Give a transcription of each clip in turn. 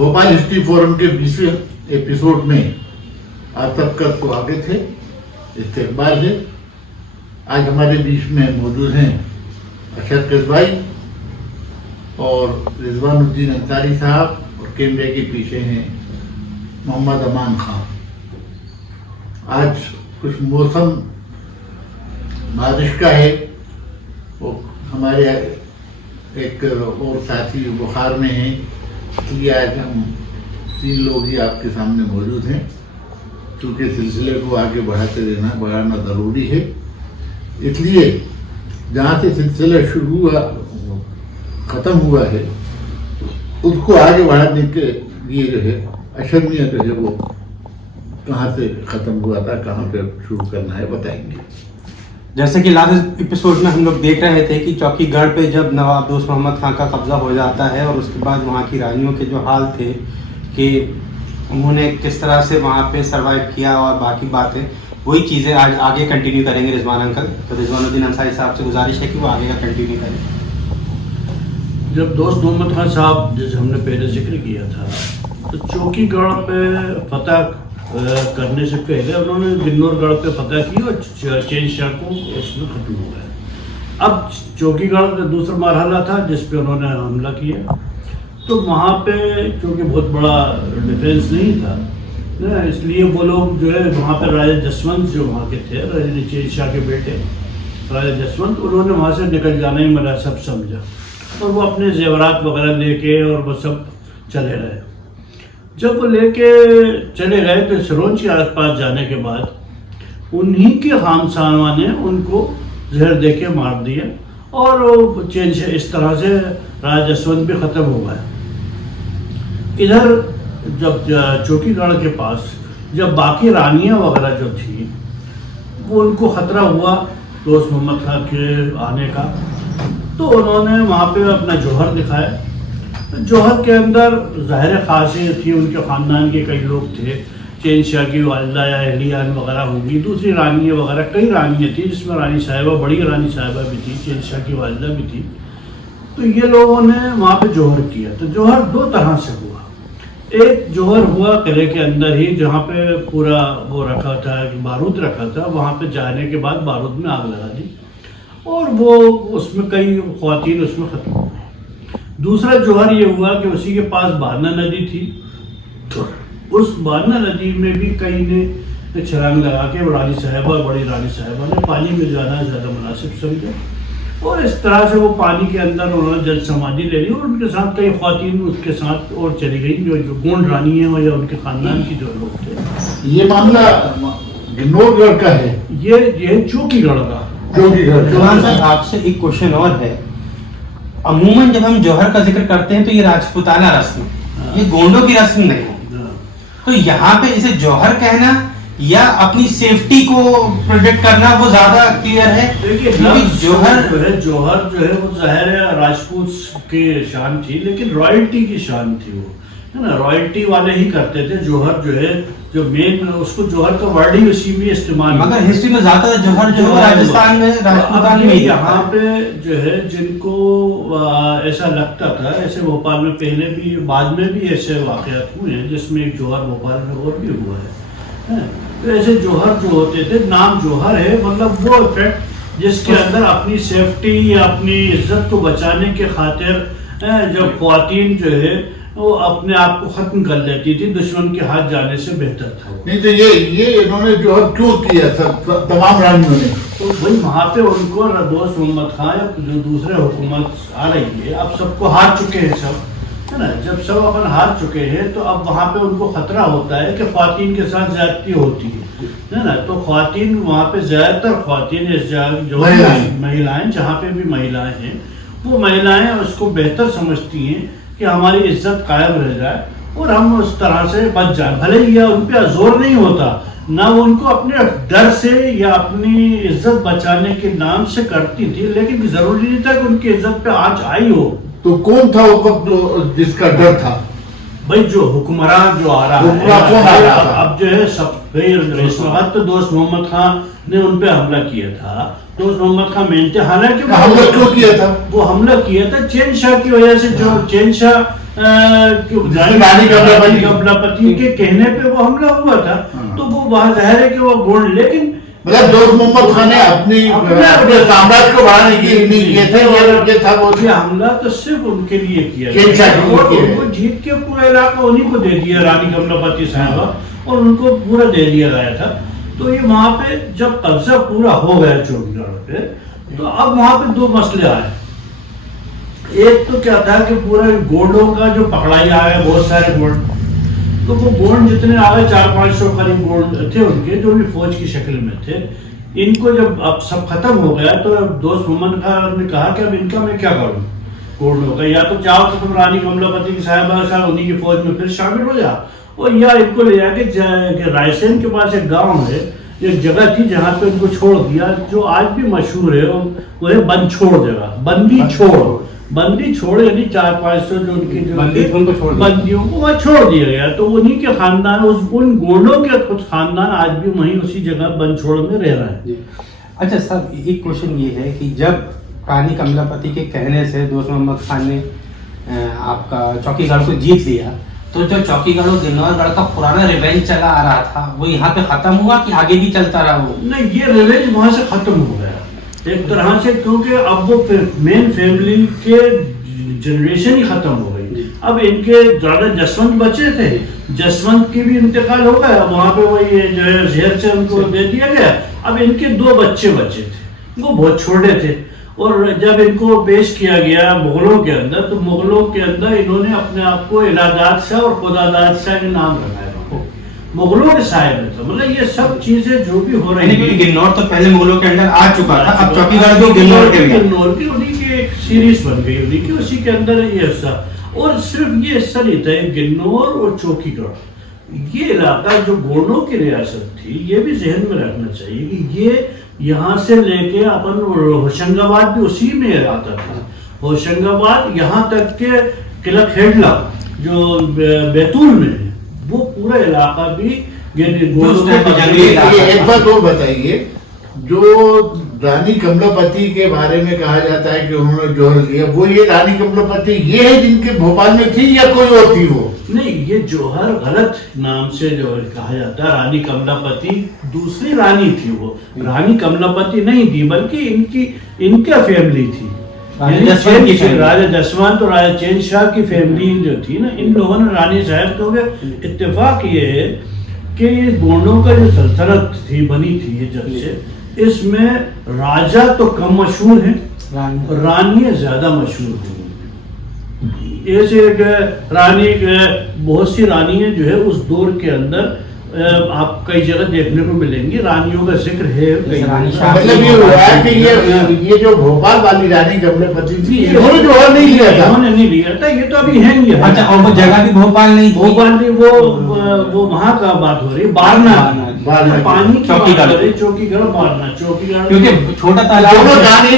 Bhopal history forum के 20वें episode में आप सबका स्वागत है, इस्तकबाल है। आज हमारे बीच में मौजूद हैं अशरफ कज़वाई और रिजवानुद्दीन अंसारी साहब, और कैमरे के पीछे हैं मोहम्मद अमान खान। आज कुछ मौसम बारिश का है, वो हमारे एक और साथी बुखार में हैं, इसलिए आज हम 3 लोग ही आपके सामने मौजूद हैं, क्योंकि सिलसिले को आगे बढ़ाना ज़रूरी है। इसलिए जहाँ से सिलसिला शुरू हुआ ख़त्म हुआ है, उसको आगे बढ़ाने के लिए जो है अशर्मिया जो है वो कहाँ से ख़त्म हुआ था, कहाँ पे शुरू करना है, बताएंगे। जैसे कि लास्ट एपिसोड में हम लोग देख रहे थे कि चौकीगढ़ पे जब नवाब दोस्त मोहम्मद खान का कब्जा हो जाता है और उसके बाद वहाँ की रानियों के जो हाल थे कि उन्होंने किस तरह से वहाँ पे सरवाइव किया और बाकी बातें, वही चीज़ें आज आगे कंटिन्यू करेंगे रिजवान अंकल। तो रिजवानुद्दीन अंसारी साहब से गुजारिश है कि वो आगे का कंटिन्यू करें। जब दोस्त मोहम्मद खान साहब, जैसे हमने पहले जिक्र किया था, तो चौकीगढ़ पे फतह करने से पहले उन्होंने दिन्नौरगढ़ पे फतह की और चेंज शाह को उसमें ख़त्म हो गया। अब चौकीगढ़ का दूसरा मरहला था जिस पे उन्होंने हमला किया, तो वहाँ पे चूँकि बहुत बड़ा डिफेंस नहीं था, इसलिए वो लोग जो है वहाँ पे राजा जसवंत जो वहाँ के थे, राजा चेंज शाह के बेटे राजा जसवंत, उन्होंने वहाँ से निकल जाना ही मेरा सब समझा, और वो अपने जेवरात वगैरह लेके और वो सब चले रहे। जब वो लेके चले गए तो सिरोंच के आसपास जाने के बाद उन्हीं के खामसामा ने उनको जहर दे के मार दिया, और चेंज इस तरह से राजा जसवंत भी ख़त्म हो गया। इधर जब चौकीगढ़ के पास जब बाकी रानियाँ वगैरह जो थी, वो उनको ख़तरा हुआ दोस्त मोहम्मद खान के आने का, तो उन्होंने वहाँ पे अपना जौहर दिखाया। जौहर के अंदर ज़ाहिर खासियत थी, उनके ख़ानदान के कई लोग थे, चेंज शाह की वालिदा या अहलियान वगैरह होंगी, दूसरी रानियाँ वगैरह कई रानियाँ थी, जिसमें रानी साहिबा, बड़ी रानी साहिबा भी थी, चेंज शाह की वालिदा भी थी। तो ये लोगों ने वहाँ पे जौहर किया। तो जौहर 2 तरह से हुआ। एक जौहर हुआ किले के अंदर ही, जहाँ पे पूरा वो रखा था, बारूद रखा था, वहाँ पे जाने के बाद बारूद में आग लगा दी, और वो उसमें कई ख़वातीन उसमें ख़त्म हो गई। दूसरा जौहर ये हुआ कि उसी के पास बारना नदी थी, तो उस बारना नदी में भी कई ने छलांग लगा के रानी साहिबा, बड़ी रानी साहिबा ने पानी में जाना ज़्यादा मुनासिब समझा, और इस तरह से वो पानी के अंदर उन्होंने जल समाधि ले ली, और उनके साथ कई ख़वातीन उसके साथ और चली गई, जो गोंड रानी है या उनके ख़ानदान की जो लोग थे। ये मामला दिन्नौरगढ़ का है, ये चौकीगढ़ का। रिजवान साहब, आपसे एक क्वेश्चन और है। अमूमन जब हम जौहर का जिक्र करते हैं तो ये राजपूताना रस्म, ये गोंडों की रस्म नहीं है, तो यहाँ पे इसे जौहर कहना या अपनी सेफ्टी को प्रोटेक्ट करना वो ज्यादा क्लियर है। देखिए, जौहर जो है वो ज़ाहिर है राजपूत की शान थी, लेकिन रॉयल्टी की शान थी, वो है ना, रॉयल्टी वाले ही करते थे। जौहर जो है, जो मेन उसको जौहर का वर्ड ही उसी में इस्तेमाल, मगर हिस्ट्री में ज्यादा जौहर जो है राजस्थान में, राजपूतान में यहाँ पे जो है जिनको ऐसा लगता था, ऐसे भोपाल में पहले भी बाद में भी ऐसे वाक़यात हुए हैं, जिसमें एक जौहर भोपाल में और भी हुआ है। तो ऐसे जौहर जो होते थे, नाम जौहर है मतलब वो इफेक्ट जिसके अंदर अपनी सेफ्टी या अपनी इज्जत को बचाने के खातिर जब ख़वातीन जो है वो अपने आप को ख़त्म कर लेती थी, दुश्मन के हाथ जाने से बेहतर था। नहीं तो ये इन्होंने जौहर क्यों किया सब तमाम रानियों ने? तो भाई वहाँ पे उनको दोस्त मोहम्मद खान जो दूसरे हुकूमत आ रही है, अब सबको हार चुके हैं सब, है ना। जब सब अपन हार चुके हैं तो अब वहाँ पे उनको ख़तरा होता है कि ख़वातीन के साथ ज़्यादती होती है ना। तो ख़वातीन वहाँ पे ज़्यादातर ख़वातीन इस जो महिलाएं, जहाँ पे भी महिलाएं हैं, वो महिलाएं उसको बेहतर समझती हैं कि हमारी इज्जत कायम रह जाए और हम उस तरह से बच जाए। भले ही यह उन पर जोर नहीं होता, ना वो उनको अपने डर से या अपनी इज्जत बचाने के नाम से करती थी, लेकिन ज़रूरी नहीं था कि उनकी इज्जत पे आँच आई हो। तो कौन था वो जिसका डर था? भाई जो हुक्मरान जो आ रहा है, अब जो है सब तो दोस्त मोहम्मद खान ने उन पे हमला किया था, दोस्त मोहम्मद खान मेन थे, हालांकि हमला क्यों किया था? वो हमला किया था चैन शाह की वजह से, जो चैन शाह रानी कमलापति के कहने पे वो हमला हुआ था। तो वो वहाँ जाहिर है कि वो गोल्ड, लेकिन मतलब दोस्त मोहम्मद खान ने अपने साम्राज्य को बढ़ाने के लिए नहीं किए थे, ये था वो हमला तो सिर्फ उनके लिए किया चैन शाह के लिए किया। वो जीत के पूरा इलाका उन्हीं को दे दिया, रानी कमलापति साहबा, और उनको पूरा दे दिया गया था। तो ये वहाँ पे जब कब्जा पूरा हो गया चौकीगढ़ पे, तो अब वहाँ पे दो मसले आए। एक तो क्या था कि पूरा गोल्डों का जो पकड़ाई आ गया, बहुत सारे गोल्ड, तो वो गोल्ड जितने आ गए 400-500 करीब गोल्ड थे उनके, जो भी फौज की शक्ल में थे। इनको जब अब सब खत्म हो गया तो दोस्त मोहम्मद खान ने कहा कि अब इनका मैं क्या करूँ गोल्डों का, या तो चाहो तो तुम रानी कमलापति की साहिबा उन्हीं की फौज में फिर शामिल हो जा, और या इनको ले जाके रायसेन के पास एक गांव है, एक जगह थी जहाँ पे उनको छोड़ दिया, जो आज भी मशहूर है, वो है बंदछोड़ जगह, बंदी छोड़ यानी 400-500 जो उनके जो बंदियों को वहाँ छोड़ दिया गया। तो उन्हीं के खानदान, उन गोंडों के कुछ खानदान आज भी वहीं उसी जगह बंदछोड़ में रह रहे हैं। अच्छा साहब, एक क्वेश्चन ये है कि जब रानी कमलापति के कहने से दोस्त मोहम्मद खान ने आपका चौकीगढ़ को जीत लिया, तो जो चौकीगढ़ और गिन्नौरगढ़ का पुराना रिवेंज चला आ रहा था वो यहाँ पे खत्म हुआ कि आगे भी चलता रहा? वो नहीं, ये रिवेंज वहां से खत्म हो गया एक तरह से, क्योंकि अब वो मेन फैमिली के जनरेशन ही खत्म हो गई। अब इनके ज्यादा जसवंत बचे थे, जसवंत की भी इंतकाल हो गया, वहां पे वही जो है जहर से उनको दे दिया गया। अब इनके 2 बच्चे बचे थे, वो बहुत छोटे थे, और जब इनको पेश किया गया मुगलों के अंदर, तो मुगलों के अंदर इन्होंने अपने आप को इलादाद शाह और खुदादाद शाह के नाम रखा है, मुगलों के साहिब में। तो मतलब ये सब चीजें जो भी हो रही है, गिन्नौर तो पहले मुगलों के अंदर आ चुका था, अब चौकीगढ़ भी गिन्नौर के उन्हीं की एक सीरीज बन गई, उन्हीं की, उसी के अंदर ये हिस्सा। और सिर्फ ये हिस्सा नहीं था, गिन्नौर और चौकीगढ़, ये इलाका जो गोंडों की रियासत थी, ये भी जहन में रखना चाहिए कि ये यहाँ से लेके अपन होशंगाबाद भी उसी में आता था। होशंगाबाद यहाँ तक के किला खेडला जो बैतूल में है, वो पूरा इलाका भी एक बात और बताइए, जो रानी कमलापति के बारे में कहा जाता है कि उन्होंने जौहर लिया, वो ये रानी कमलापति ये है जिनके भोपाल में थी या कोई और थी? वो नहीं, ये जौहर गलत नाम से जो कहा जाता है, रानी कमलापति दूसरी रानी थी, वो रानी कमलापति नहीं थी, बल्कि इनका फैमिली थी, राजा जसवंत और राजा चैन शाह की फैमिली जो थी ना, इन लोगों ने रानी साहब तो इत्तेफाक ये है कि ये गोंडों का जो सल्तनत थी बनी थी ये जब से, इसमें राजा तो कम मशहूर है, रानियां ज्यादा मशहूर थी। ऐसे रानी, बहुत सी रानियां जो है उस दौर के अंदर आप कई जगह देखने को मिलेंगी, रानियों का जिक्र है। मतलब ये हुआ है कि ये जो भोपाल वाली रानी कमलापति थी, इन्होंने जौहर नहीं लिया था, इन्होंने नहीं लिया था, ये तो अभी है ही है। अच्छा, और वो जगह भी भोपाल नहीं, वो वहाँ का बात हो रही है, बारना पानी की चौकीगढ़ बारना, चौकीगढ़ क्योंकि छोटा तालाब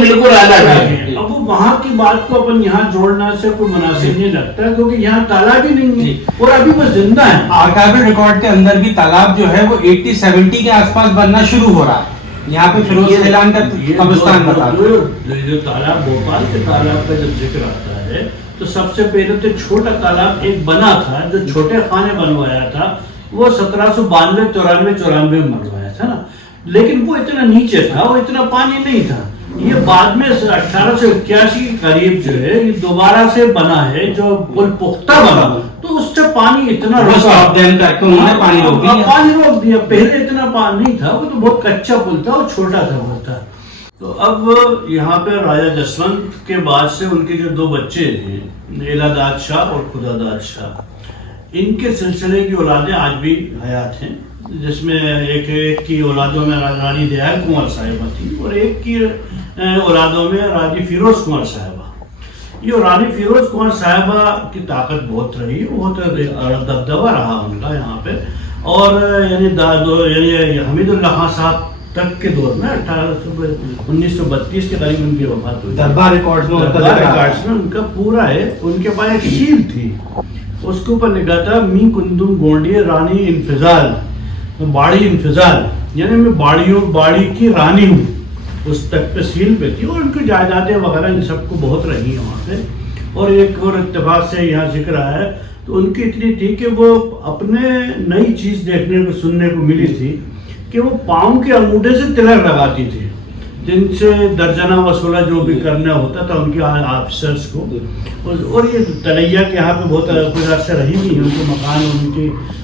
बिल्कुल अलग है। अब वहाँ की बात को अपन यहाँ जोड़ना से कोई मुनासिब नहीं लगता, क्योंकि यहाँ तालाब ही नहीं है और अभी वो जिंदा है। आर्काइवल रिकॉर्ड के अंदर भी तालाब जो है वो 80-70 के आसपास बनना शुरू हो रहा है। यहाँ पे फिरोज सैलान का कब्रिस्तान बता जो तालाब, भोपाल के तालाब का जब जिक्र आता है, तो सबसे पहले तो छोटा तालाब एक बना था, जो छोटे खाने बनवाया था, वो 1792-93 में बनवाया था ना, लेकिन वो इतना नीचे था, वो इतना पानी नहीं था। ये बाद में 1881 के करीब जो है ये दोबारा से बना है, जो पुल पुख्ता बना, तो उससे पानी इतना पानी रोक दिया। पहले इतना पानी नहीं था, वो तो बहुत कच्चा पुल था, वो छोटा था बहुत था। तो अब यहाँ पे राजा जसवंत के बाद से उनके जो 2 बच्चे हैं, इलादाद शाह और खुदादाद शाह, इनके सिलसिले की औलादें आज भी हयात हैं, जिसमें एक की औलादों में रानी दयाल कुंवर साहिबा थी और एक की औलादों में रानी फिरोज कुंवर साहिबा। ये रानी फिरोज कुंवर साहिबा की ताकत बहुत रही, बहुत दबदबा रहा उनका यहाँ पे, और यानी हमीदुल्लाह खान साहब तक के दौर में 1932 के करीब उनकी वफात हुई। दरबार रिकॉर्ड्स में उनका पूरा है। उनके पास एक शील थी, उसके ऊपर लिखा था मी कुंदुम गोंडी रानी इंफिजाल, बाड़ी इंफिजाल, यानी मैं बाड़ी की रानी हूँ। उस तहसील पे थी और उनकी जायदादें वगैरह इन सबको बहुत रही हैं वहाँ पे। और एक और इत्तेफाक से यहाँ जिक्र आया है तो उनकी इतनी थी कि वो अपने नई चीज़ देखने को सुनने को मिली थी कि वो पाँव के अंगूठे से तिलक लगाती थी, जिनसे दर्जना वसूला जो भी करना होता था उनके ऑफिसर्स को। और ये तलैया के यहाँ पे बहुत कुछ अर्से रही भी है, उनके मकान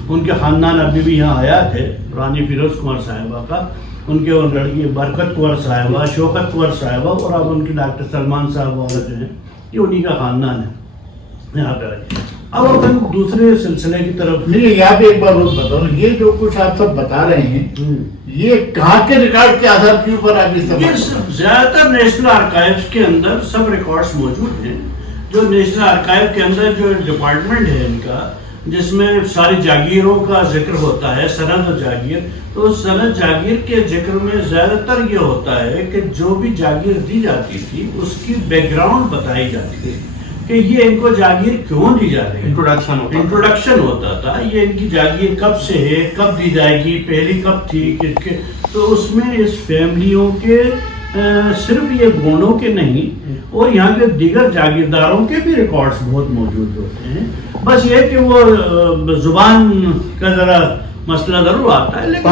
उनके ख़ानदान अभी भी यहाँ आया थे, रानी फिरोज़ कुंवर साहिबा का, उनके और लड़की बरकत कुंवर साहिबा, शौकत कुंवर साहिबा और अब उनके डॉक्टर सलमान साहब वगैरह जो हैं ये उन्हीं का ख़ानदान है यहाँ पे। अब अपन दूसरे सिलसिले की तरफ। नहीं, यहाँ पे एक बार और बताओ, ये जो कुछ आप सब बता रहे हैं ये कहाँ के रिकॉर्ड के आधार के ऊपर आप इस ये ज्यादातर नेशनल आर्काइव्स के अंदर सब रिकॉर्ड्स मौजूद हैं। जो नेशनल आर्काइव के अंदर जो डिपार्टमेंट है इनका, जिसमें सारी जागीरों का जिक्र होता है, सनद और जागीर, तो सनद जागीर के जिक्र में ज्यादातर ये होता है कि जो भी जागीर दी जाती थी उसकी बैकग्राउंड बताई जाती थी कि ये इनको जागीर क्यों दी जा रही है। इंट्रोडक्शन होता था, ये इनकी जागीर कब से है, कब दी जाएगी, पहली कब थी, किसके। तो उसमें इस फैमिलियों के सिर्फ ये गोंडों के नहीं और यहाँ के दीगर जागीरदारों के भी रिकॉर्ड्स बहुत मौजूद होते हैं। बस ये कि वो जुबान का जरा मसला जरूर आता है, लेकिन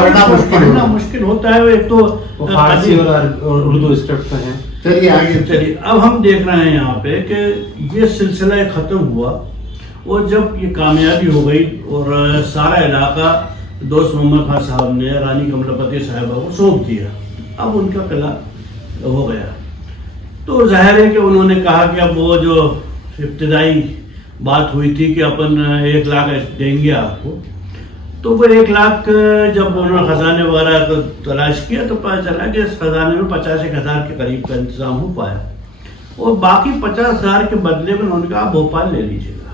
पढ़ना मुश्किल होता है। एक तो फारसी और उर्दू स्क्रिप्ट है। चलिए आगे चलिए, अब हम देख रहे हैं यहाँ पे कि ये सिलसिला ख़त्म हुआ और जब ये कामयाबी हो गई और सारा इलाका दोस्त मोहम्मद खान साहब ने रानी कमलापति साहिबा को सौंप दिया, अब उनका किला हो गया। तो जाहिर है कि उन्होंने कहा कि अब वो जो इब्तदाई बात हुई थी कि अपन 1 लाख देंगे आपको, तो वो 1 लाख जब उन्होंने खजाने वगैरह को तलाश किया तो पता चला कि इस खजाने में 85,000 के करीब का इंतजाम हो पाया और बाकी 50,000 के बदले में उन्होंने कहा भोपाल ले लीजिएगा।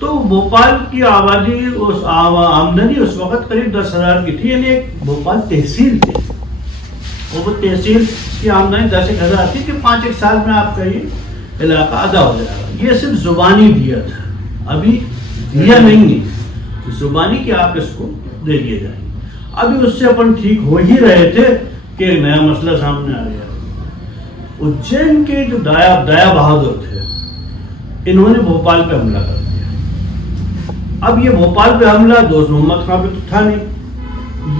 तो भोपाल की आबादी उस आमदनी उस वक्त करीब 10,000 की थी, यानी एक भोपाल तहसील थी और वो तहसील की आमदनी 10,000 थी कि 5-1 साल में आपका ये इलाका अदा हो जाएगा। ये सिर्फ जुबानी दिया था, अभी दिया नहीं है, जुबानी कि आप इसको दे दिए जाएंगे। अभी उससे अपन ठीक हो ही रहे थे कि नया मसला सामने आ गया। उज्जैन के जो दया बहादुर थे, इन्होंने भोपाल पे हमला कर दिया। अब ये भोपाल पे हमला दोस्त मोहम्मद खान पे तो था नहीं,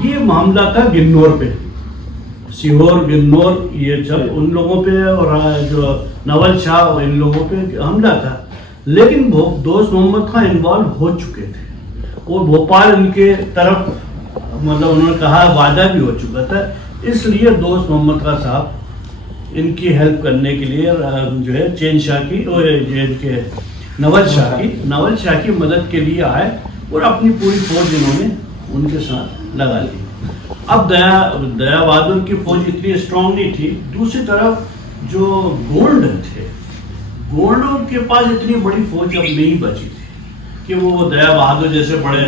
ये मामला था गिन्नौर पे, सीहोर गिन्नौर, ये जब उन लोगों पे और जो नवल शाह और इन लोगों पे हमला था। लेकिन दोस्त मोहम्मद खान इन्वॉल्व हो चुके थे और भोपाल इनके तरफ मतलब उन्होंने कहा वादा भी हो चुका था, इसलिए दोस्त मोहम्मद खान साहब इनकी हेल्प करने के लिए जो है चैन शाह की और इनके नवल शाह की मदद के लिए आए और अपनी पूरी फौज इन्होंने उनके साथ लगा ली। अब दया बहादुर की फौज इतनी स्ट्रांग नहीं थी। दूसरी तरफ जो गोंड थे, गोंडों के पास इतनी बड़ी फौज अब नहीं बची थी कि वो दया बहादुर जैसे बड़े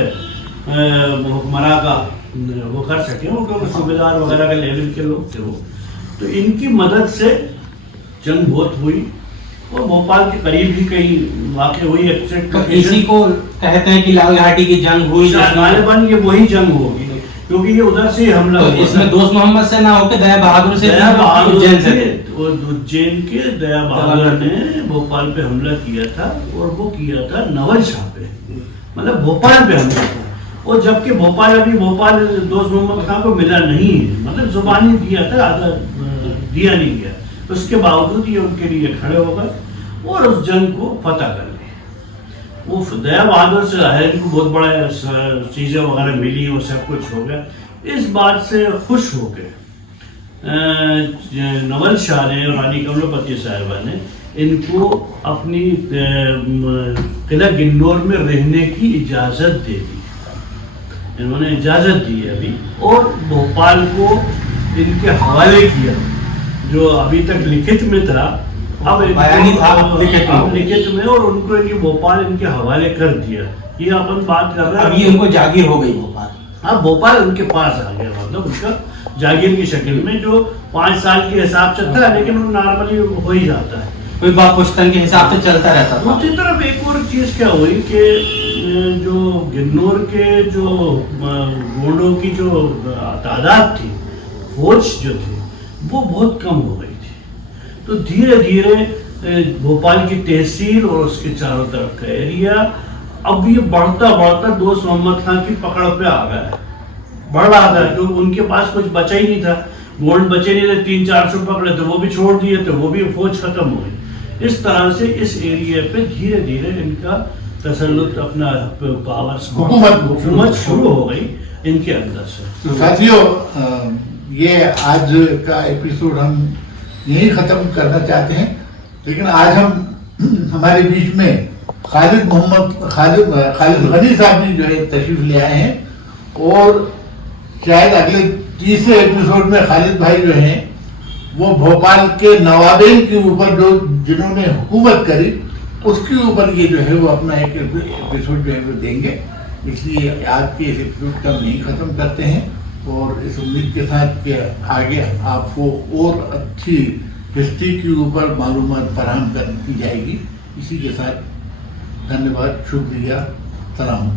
हुक्मरान का वो कर सके, वो क्योंकि सूबेदार वगैरह के लेवल के लोग थे वो। तो इनकी मदद से जंग बहुत हुई और भोपाल के करीब ही कई वाक़े हुई। तो इसी को कहते हैं कि लाल घाटी की जंग हुई, गालिबन ये वही जंग होगी क्योंकि ये उधर से हमला तो इसमें दोस्त मोहम्मद से ना होकर दया बहादुर से उज्जैन के दया बहादुर ने भोपाल पे हमला किया था और वो किया था नवल शाह पे, मतलब भोपाल पे हमला था। और जबकि भोपाल दोस्त मोहम्मद खान को मिला नहीं है, मतलब जुबानी दिया था, आधा दिया नहीं गया, उसके बावजूद ये उनके लिए खड़े हो गए और उस जंग को फतह कर लिया। वो दया बहादुर से है इनको बहुत बड़ा चीज़ें वगैरह मिली और सब कुछ हो गया। इस बात से खुश हो गए नवल शाह ने और रानी कमलापति साहिबा ने इनको अपनी किला गिन्नौर में रहने की इजाज़त दे दी। इन्होंने इजाज़त दी है अभी और भोपाल को इनके हवाले किया, जो अभी तक लिखित में था, अब लिखित में, और उनको इनके भोपाल इनके हवाले कर दिया। ये अपन बात कर रहे हैं, अभी इनको जागीर हो गई भोपाल। हाँ, भोपाल उनके पास आ गया, मतलब उसका जागीर की शक्ल में, जो 5 साल के हिसाब से था, लेकिन वो नॉर्मली हो ही जाता है, कोई बाप पुश्तन के हिसाब से चलता रहता था। दूसरी तरफ एक और चीज़ क्या हुई कि जो गिन्नौर के जो गोंडों की जो तादाद थी, फौज जो थी, वो बहुत कम हो गई थी। तो धीरे धीरे भोपाल की तहसील और उसके चारों तरफ का एरिया अब ये बढ़ता बढ़ता दोस्त मोहम्मद खान की पकड़ पे आ गया है, बढ़ रहा था, क्योंकि उनके पास कुछ बचा ही नहीं था, गोल्ड बचे नहीं थे, 300-400 पकड़े थे, वो भी छोड़ दिए थे, वो भी फौज खत्म हो गई। इस तरह से इस एरिया पे धीरे धीरे इनका तसल्लुत, अपना पावर, हुकूमत शुरू हो गई इनके अंदर से। साथियों, ये आज का एपिसोड हम यही खत्म करना चाहते हैं, लेकिन आज हम हमारे बीच में खालिद गनी साहब ने जो है तशरीफ ले आए हैं, और शायद अगले तीसरे एपिसोड में खालिद भाई जो हैं वो भोपाल के नवाबेन के ऊपर जो जिन्होंने हुकूमत करी उसके ऊपर ये जो है वो अपना एक एपिसोड जो है वो देंगे। इसलिए आज के इस एपिसोड का हम यही ख़त्म करते हैं, और इस उम्मीद के साथ कि आगे आपको और अच्छी हिस्ट्री के ऊपर मालूमात फराहम कर दी जाएगी। इसी के साथ धन्यवाद, शुक्रिया, सलाम।